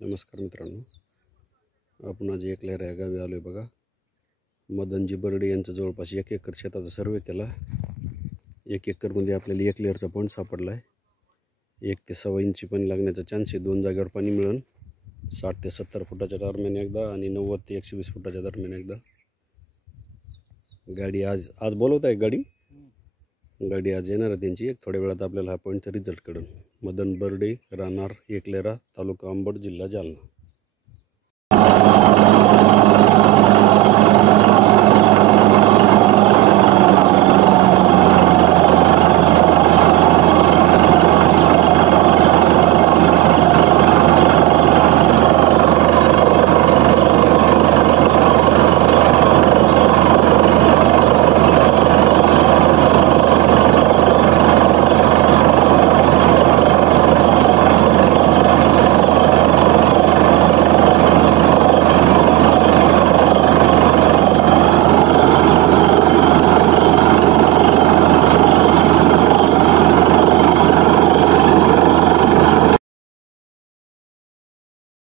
नमस्कार मित्रांनो, आपण आज एकलेहरा या गावी आलो आहे बघा. मदनजी बर्डे यांचं जवळपास 1 एकर शेताचा सर्वे केला. 1 एकरमध्ये आपल्याला एकलेहरचा पॉईंट सापडला आहे. 1 ते 1.25 इंची पाणी लागण्याचा चान्स आहे. 2 जागेवर पाणी मिळेल. 60 ते 70 फुटाच्या दरम्यान एकदा आणि 90 ते 120 फुटाच्या दरम्यान एकदा. गाडी आज बोलवत आहे. गाडी आज येणार आहे त्यांची. थोड्या वेळात आपल्याला हा पॉईंटचा रिझल्ट कळेल. मदन बर्डे, राहणार एकलेहरा, तालुका अंबड, जिल्हा जालना.